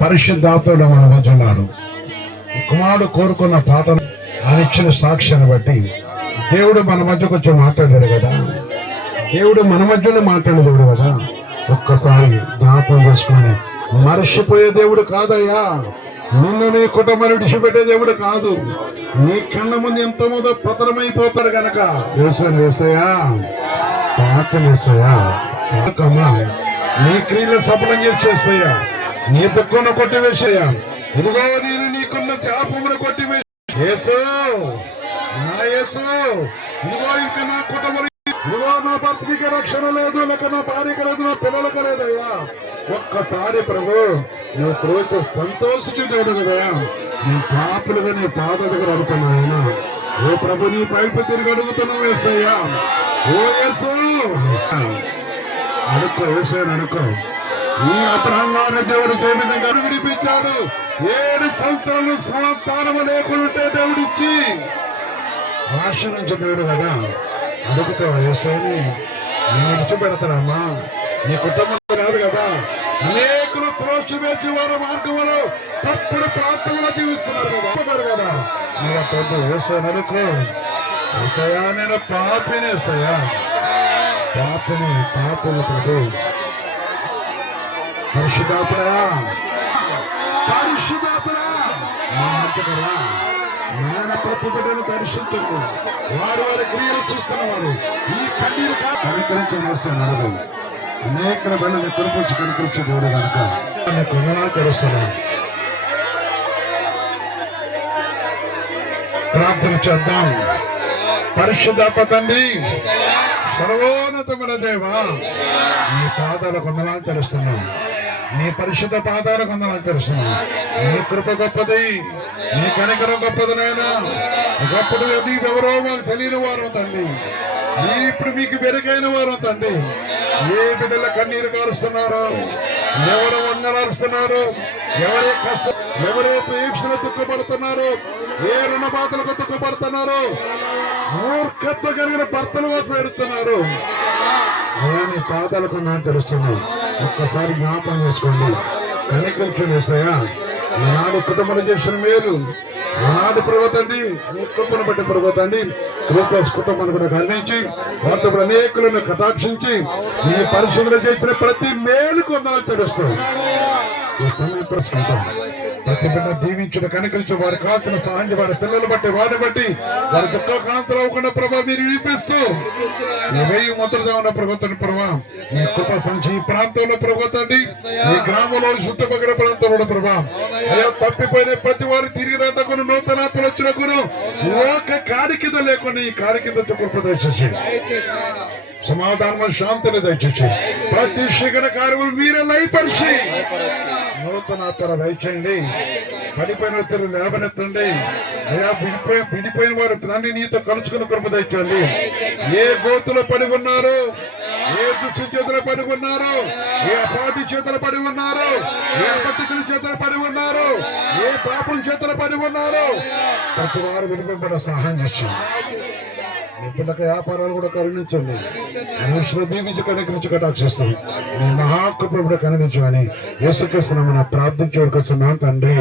పరిశుద్ధాత్ముడు మన మధ్య ఉన్నాడు. కుమారుడు కోరుకున్న పాటను ఆయన ఇచ్చిన సాక్ష్యాన్ని బట్టి దేవుడు మన మధ్య కొంచెం మాట్లాడాడు కదా. దేవుడు మన మధ్యలో మాట్లాడే దేవుడు కదా. ఒక్కసారి జ్ఞాపకం చేసుకొని, మర్చిపోయే దేవుడు కాదయ్యా. నిన్ను నీ కుటుంబాన్ని విడిచిపెట్టే దేవుడు కాదు. నీ కళ్ళ ముందు ఎంతో మంది పతనమైపోతాడు గనక వేసయ్యా, పాటలేసయ్యా, నీ క్రియలు సఫలం చేసేసయ్యా, నీ దుఃఖంను కొట్టివేసయ్యా. ఇదిగో నేను నీకున్న శాపమును కొట్టివేసి యేసు, నా యేసు, ఇదిగో ఇంకా నా కుటుంబం, ఇదిగో నా భర్తకి రక్షణ లేదు, లేక నా భార్యకి లేదు, నా పిల్లలకు లేదయ్యా. ఒక్కసారి ప్రభు నువ్వు త్రోచ సంతోషించే దేవుడు కదయా. నీ పాపులుగా నీ పాద దగ్గర అడుగుతున్నాయన. ఓ ప్రభు నీ పైపు తిరిగి అడుగుతున్నావు యేసయ్యా. ఓ యేసు, అడుక్కో యేసయ్యను అడుక్కో. ఈ అబ్రహాము దేవుడు ఏ విధంగా విడిపించాడు. 7 సంవత్సరాలు సంతానము లేకుంటే దేవుడిచ్చి ఆశ్రయించే దేవుడు కదా. అడుగుతావు యేసయ్యని, నేను విడిచిపెడతానమ్మా. నీ కుటుంబం కాదు కదా. అనేకులు త్రోసివేసి వారు మార్గంలో తప్పుడు ప్రాంతంలో జీవిస్తున్నారు కదా. నేను పెద్ద యేసయ్యను అడుక్కో. యేసయ్యా, నేను పాపిని, యేసయ్యా పాపిని ప్రభు. పరిశుద్ధాత్మా, పరిశుద్ధాత్మా, నేను ప్రతి బిడ్డను దర్శించండి. వారి క్రియలు చూస్తున్నవాడు ఈ కన్నీరు కనికరించాను. అనేక బిడ్డలు కురిపించి కనికరించే దేవుడు కనుక కొందనాలు తెలుస్తున్నాను. ప్రార్థన చేద్దాం. పరిశుద్ధాత్మ తండ్రి, సర్వోన్నతమైన దేవా, నీ పాదాల కొందనాలు తెలుస్తున్నాం. నీ పరిశుద్ధ పాదాల కొందనాలు తెలుస్తున్నాం. నీ కృప గొప్పది, నీ కనికరం గొప్పది నాయన. ఒకప్పుడు నీవెవరో మాకు తెలియని వారు తండ్రి, ఇప్పుడు మీకు వెరుగైన వారు తండ్రి. ఏ బిడ్డల కన్నీరు కారుస్తున్నారు, ఎవరు వందలారుస్తున్నారు, ఎవరే కష్టం, ఎవరే పరీక్షలు దుఃఖపడుతున్నారు, ఏ రుణ బాధలకు దుఃఖపడుతున్నారు, మూర్ఖత్వం కలిగిన భర్తలు పెడుతున్నారు. అలా నీ పాదాలకు నాకు తెలుస్తున్నాయి. ఒక్కసారి జ్ఞాపకం చేసుకోండి. కనికరించండి యేసయ్యా. ఈనాడు కుటుంబంలో చేసిన మేలు, ఆనాడు ప్రభుత్వండి నీ కృపను బట్టి ప్రభుత్వండి క్రీస్తు కుటుంబాన్ని కూడా గర్వించి వారితో అనేకులను కటాక్షించి నీ పరిశుద్ధులు చేసిన ప్రతి మేలుకు వందనాలు తెలుస్తాం. ఈ సమయం ప్రశ్నింటాం. ప్రతి బిడ్డ దీవించిన కనికరించి వారి కాల్చిన సహాయం వారి పిల్లలు బట్టి వారిని బట్టి వారి దుఃఖ కాంతులు అవ్వకుండా ప్రభావ మీరు వినిపిస్తూ 1000 మొదలుగా ఉన్న ప్రభుత్వం ప్రభావ మీ కృప సంచి ఈ ప్రాంతంలో ప్రభుత్వండి, ఈ గ్రామంలో చుట్టుపక్కల ప్రాంతంలో ప్రభావం అయ్యా తప్పిపోయిన ప్రతి వారు తిరిగి రాటకును నూతనాత్మలు వచ్చినకును ఒక కాడి కింద లేకుండా ఈ కాడి కింద కృప దయచేసి సమాధానం శాంతిని దయచేసి ప్రతి శిఖర కార్యములు మీరే లయపరిచి నూతన ఆత్మల దయచేయండి. పడిపోయిన వ్యక్తులు లేవనెత్తండి అయ్యా. విడిపోయిన వారు తండ్రి నీతో కలుసుకున్న కృప దయచేయండి. ఏ గోతులో పడి ఉన్నారు, ఏ దుష్టి చేతులు పడి ఉన్నారు, ఏ అపాధి చేతులు పడి ఉన్నారు, ఏ అపత్తికుల చేతులు పడి ఉన్నారు, ఏ పాపం చేతులు పడి ఉన్నారు, ప్రతి వారు విడిపోయిన సహాయం చేసి మీ పిల్లక వ్యాపారాలు కూడా కరుణించండి. మనుషులు దీవించి కనికరించి కటాక్షిస్తాం. మీ మహాకృపను కరుణించమని యేసుక్రీస్తు నామమున ప్రార్థించి వస్తున్నాం తండ్రి.